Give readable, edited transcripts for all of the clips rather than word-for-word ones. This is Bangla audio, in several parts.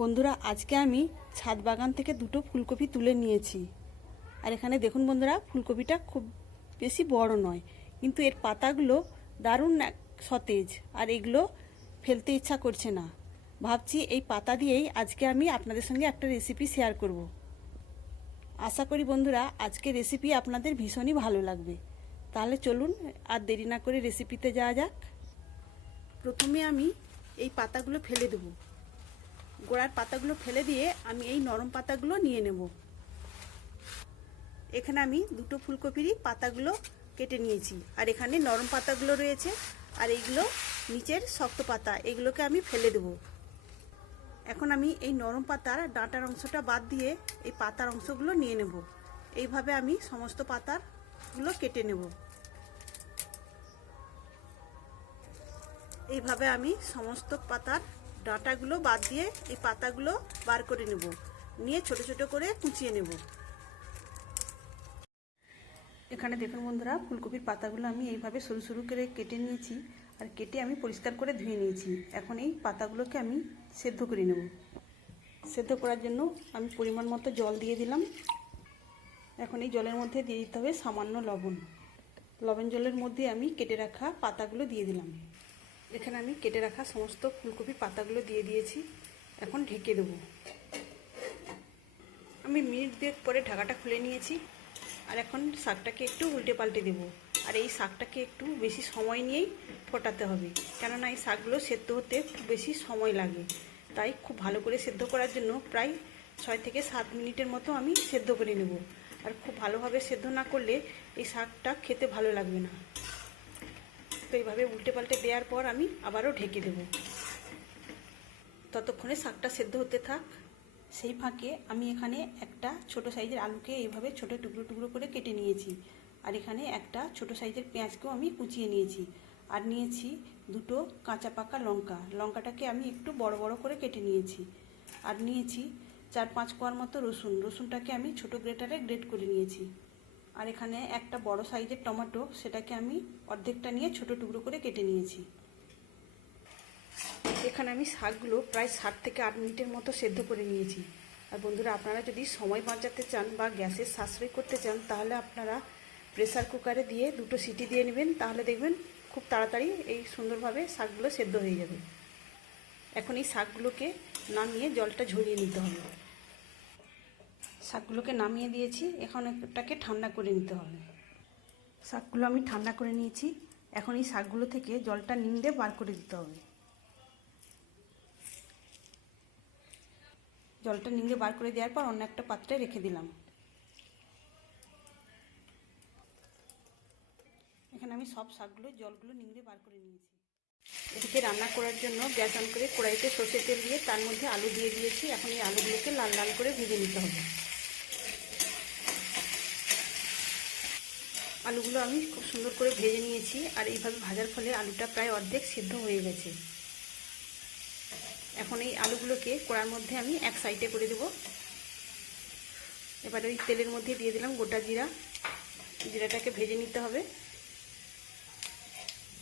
বন্ধুরা আজকে আমি ছাদ বাগান থেকে দুটো ফুলকপি তুলে নিয়েছি। আর এখানে দেখুন বন্ধুরা, ফুলকপিটা খুব বেশি বড় নয়, কিন্তু এর পাতাগুলো দারুণ সতেজ, আর এগুলো ফেলতে ইচ্ছা করছে না। ভাবছি এই পাতা দিয়েই আজকে আমি আপনাদের সঙ্গে একটা রেসিপি শেয়ার করব। আশা করি বন্ধুরা আজকে রেসিপি আপনাদের ভীষণই ভালো লাগবে। তাহলে চলুন আর দেরি না করে রেসিপিতে যাওয়া যাক। প্রথমে আমি এই পাতাগুলো ফেলে দেবো। গোড়ার পাতাগুলো ফেলে দিয়ে আমি এই নরম পাতাগুলো নিয়ে নেব। এখানে আমি দুটো ফুলকপিরই পাতাগুলো কেটে নিয়েছি, আর এখানে নরম পাতাগুলো রয়েছে, আর এইগুলো নিচের শক্ত পাতা, এগুলোকে আমি ফেলে দেব। এখন আমি এই নরম পাতার ডাঁটার অংশটা বাদ দিয়ে এই পাতার অংশগুলো নিয়ে নেব। এইভাবে আমি সমস্ত পাতাগুলো কেটে নেব। এইভাবে আমি সমস্ত পাতার ডাঁটাগুলো বাদ দিয়ে এই পাতাগুলো বার করে নেব, নিয়ে ছোট ছোট করে কুচিয়ে নেব। এখানে দেখুন বন্ধুরা, ফুলকপির পাতাগুলো আমি এইভাবে সরু সরু করে কেটে নিয়েছি, আর কেটে আমি পরিষ্কার করে ধুয়ে নিয়েছি। এখন এই পাতাগুলোকে আমি সেদ্ধ করে নেব। সেদ্ধ করার জন্য আমি পরিমাণ মতো জল দিয়ে দিলাম। এখন এই জলের মধ্যে দিয়ে দিতে হবে সামান্য লবণ। লবণ জলের মধ্যে আমি কেটে রাখা পাতাগুলো দিয়ে দিলাম। এখানে আমি কেটে রাখা সমস্ত ফুলকপির পাতাগুলো দিয়ে দিয়েছি। এখন ঢেকে দেবো। আমি মিনিট দুয়েক পরে ঢাকাটা খুলে নিয়েছি, আর এখন শাকটাকে একটু উল্টে পাল্টে দেবো। আর এই শাকটাকে একটু বেশি সময় নিয়েই ফোটাতে হবে, কেননা এই শাকগুলো সেদ্ধ হতে খুব বেশি সময় লাগে। তাই খুব ভালো করে সেদ্ধ করার জন্য প্রায় 6 থেকে 7 মিনিটের মতো আমি সেদ্ধ করে নেব। আর খুব ভালোভাবে সেদ্ধ না করলে এই শাকটা খেতে ভালো লাগবে না। তো এইভাবে উল্টে পাল্টে দেওয়ার পর আমি আবারও ঢেকে দেব। ততক্ষণে শাকটা সেদ্ধ হতে থাক। সেই ফাঁকে আমি এখানে একটা ছোট সাইজের আলুকে এইভাবে ছোট টুকরো টুকরো করে কেটে নিয়েছি, আর এখানে একটা ছোট সাইজের পেঁয়াজকেও আমি কুচিয়ে নিয়েছি, আর নিয়েছি দুটো কাঁচা পাকা লঙ্কা। লঙ্কাটাকে আমি একটু বড় বড় করে কেটে নিয়েছি, আর নিয়েছি 4-5 কোয়ার মতো রসুন। রসুনটাকে আমি ছোট গ্রেটারে গ্রেট করে নিয়েছি। আর এখানে একটা বড় সাইজের টমেটো, সেটাকে আমি অর্ধেকটা নিয়ে ছোট টুকরো করে কেটে নিয়েছি। এখানে আমি শাকগুলো প্রায় 7 থেকে 8 মিনিটের মতো সেদ্ধ করে নিয়েছি। আর বন্ধুরা, আপনারা যদি সময় বাঁচাতে চান বা গ্যাসের সাশ্রয় করতে চান, তাহলে আপনারা প্রেসার কুকারে দিয়ে 2টো সিটি দিয়ে নেবেন। তাহলে দেখবেন খুব তাড়াতাড়ি এই সুন্দরভাবে শাকগুলো সেদ্ধ হয়ে যাবে। এখন এই শাকগুলোকে নামিয়ে জলটা ঝরিয়ে নিতে হবে। শাকগুলোকে নামিয়ে দিয়েছি, এখন এটাকে ঠান্ডা করে নিতে হবে। শাকগুলো আমি ঠান্ডা করে নিয়েছি। এখন এই শাকগুলো থেকে জলটা নিংড়ে বার করে দিতে হবে। জলটা নিংড়ে বার করে দেওয়ার পর অন্য একটা পাত্রে রেখে দিলাম। এখানে আমি সব শাকগুলো জলগুলো নিংড়ে বার করে নিয়েছি। এদিকে রান্না করার জন্য গ্যাস অন করে কড়াইতে সর্ষের তেল দিয়ে তার মধ্যে আলু দিয়ে দিয়েছি। এখন এই আলুগুলোকে লাল লাল করে ভেজে নিতে হবে। আলুগুলো আমি খুব সুন্দর করে ভেজে নিয়েছি, আর এইভাবে ভাজার ফলে আলুটা প্রায় অর্ধেক সিদ্ধ হয়ে গেছে। এখন এই আলুগুলোকে কড়ার মধ্যে আমি এক সাইডে করে দেব। এবার ওই তেলের মধ্যে দিয়ে দিলাম গোটা জিরা। জিরাটাকে ভেজে নিতে হবে।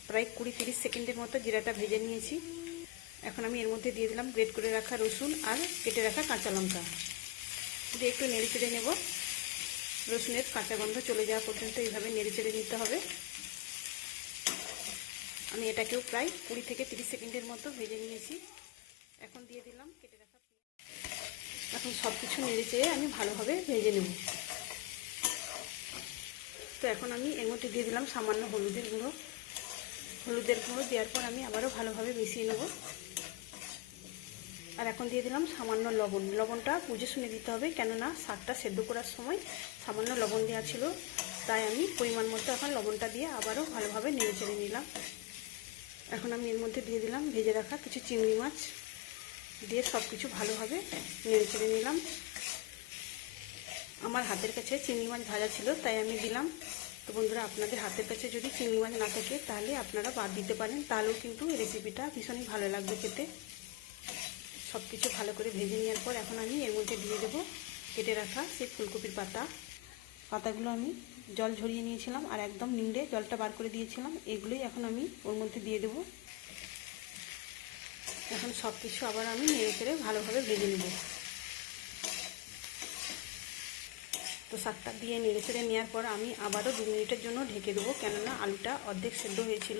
প্রায় 20-30 সেকেন্ডের মতো জিরাটা ভেজে নিয়েছি। এখন আমি এর মধ্যে দিয়ে দিলাম গ্রেট করে রাখা রসুন আর কেটে রাখা কাঁচা লঙ্কা। দিয়ে একটু নেড়ে চেড়ে নেব। রসুনের কাঁচা গন্ধ চলে যাওয়া পর্যন্ত এইভাবে নেড়ে চেড়ে নিতে হবে। আমি এটাকেও প্রায় 20 থেকে 30 সেকেন্ডের মতো ভেজে নিয়েছি। এখন দিয়ে দিলাম কেটে রাখা। এখন সব কিছু নেড়ে চেড়ে আমি ভালোভাবে ভেজে নেব। তো এখন আমি এর মধ্যে দিয়ে দিলাম সামান্য হলুদের গুঁড়ো। হলুদের গুঁড়ো দেওয়ার পর আমি আবারও ভালোভাবে মিশিয়ে নেব। আর এখন দিয়ে দিলাম সামান্য লবণ। লবণটা বুঝে শুনে দিতে হবে, কেননা শাকটা সেদ্ধ করার সময় সামান্য লবণ দেওয়া ছিল। তাই আমি পরিমাণ মতো এখন লবণটা দিয়ে আবারও ভালোভাবে নেড়ে চেড়ে নিলাম। এখন আমি এর মধ্যে দিয়ে দিলাম ভেজে রাখা কিছু চিংড়ি মাছ। দিয়ে সব কিছু ভালোভাবে নেড়ে চেড়ে নিলাম। আমার হাতের কাছে চিংড়ি মাছ ভাজা ছিল, তাই আমি দিলাম। তো বন্ধুরা, আপনাদের হাতের কাছে যদি চিংড়ি মাছ না থাকে তাহলে আপনারা বাদ দিতে পারেন, তাহলেও কিন্তু এই রেসিপিটা ভীষণই ভালো লাগবে খেতে। সব কিছু ভালো করে ভেজে নেওয়ার পর এখন আমি এর মধ্যে দিয়ে দেবো কেটে রাখা সেই ফুলকপির পাতাগুলো আমি জল ঝরিয়ে নিয়েছিলাম, আর একদম নিংড়ে জলটা বার করে দিয়েছিলাম। এগুলোই এখন আমি ওর মধ্যে দিয়ে দেবো। এখন সব কিছু আবার আমি নেড়ে চেড়ে ভালোভাবে ভেজে নেব। তো শাকটা দিয়ে নেড়ে চেড়ে নেওয়ার পর আমি আবারও 2 মিনিটের জন্য ঢেকে দেবো, কেননা আলুটা অর্ধেক সেদ্ধ হয়েছিল,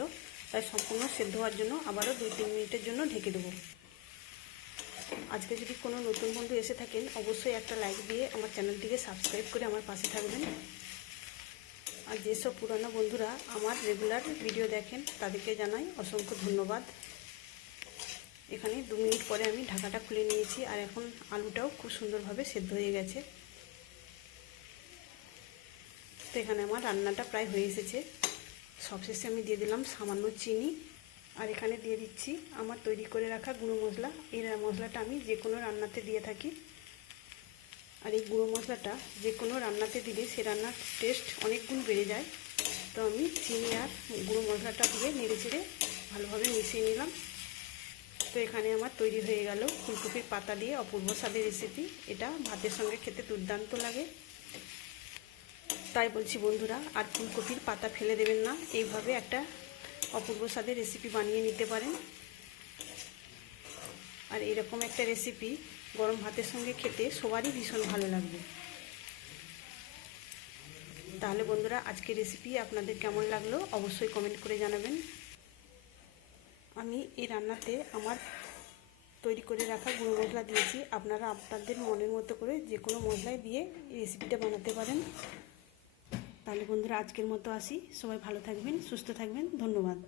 তাই সম্পূর্ণ সেদ্ধ হওয়ার জন্য আবারও 2-3 মিনিটের জন্য ঢেকে দেবো। আজকে যদি কোনো নতুন বন্ধু এসে থাকেন অবশ্যই একটা লাইক দিয়ে আমার চ্যানেলটিকে সাবস্ক্রাইব করে আমার পাশে থাকবেন। আর যেসব পুরনো বন্ধুরা আমার রেগুলার ভিডিও দেখেন তাদেরকে জানাই অসংখ্য ধন্যবাদ। এখানে 2 মিনিট পরে আমি ঢাকাটা খুলে নিয়েছি, আর এখন আলুটাও খুব সুন্দরভাবে সেদ্ধ হয়ে গেছে। তো এখানে আমার রান্নাটা প্রায় হয়ে এসেছে। সবশেষে আমি দিয়ে দিলাম সামান্য চিনি, আর এখানে দিয়ে দিচ্ছি আমার তৈরি করে রাখা গুঁড়ো মশলা। এই মশলাটা আমি যে কোনো রান্নাতে দিয়ে থাকি, আর এই গুঁড়ো মশলাটা যে কোনো রান্নাতে দিলে সে রান্নার টেস্ট অনেক গুণ বেড়ে যায়। তো আমি চিনি আর গুঁড়ো মশলাটা দিয়ে নেড়ে চেড়ে ভালোভাবে মিশিয়ে নিলাম। তো এখানে আমার তৈরি হয়ে গেল ফুলকপির পাতা দিয়ে অপূর্ব স্বাদের রেসিপি। এটা ভাতের সঙ্গে খেতে দুর্দান্ত লাগে। তাই বলছি বন্ধুরা, আর ফুলকপির পাতা ফেলে দেবেন না, এইভাবে একটা অপূর্ব স্বাদের রেসিপি বানিয়ে নিতে পারেন। আর এরকম একটা রেসিপি গরম ভাতের সঙ্গে খেতে সবারই ভীষণ ভালো লাগবে। তাহলে বন্ধুরা, আজকের রেসিপি আপনাদের কেমন লাগলো অবশ্যই কমেন্ট করে জানাবেন। আমি এই রান্নাতে আমার তৈরি করে রাখা গুঁড়ো মশলা দিয়েছি, আপনারা আপনাদের মনের মতো করে যে কোনো মশলাই দিয়ে এই রেসিপিটা বানাতে পারেন। তাহলে বন্ধুরা, আজকের মতো আসি। সবাই ভালো থাকবেন, সুস্থ থাকবেন, ধন্যবাদ।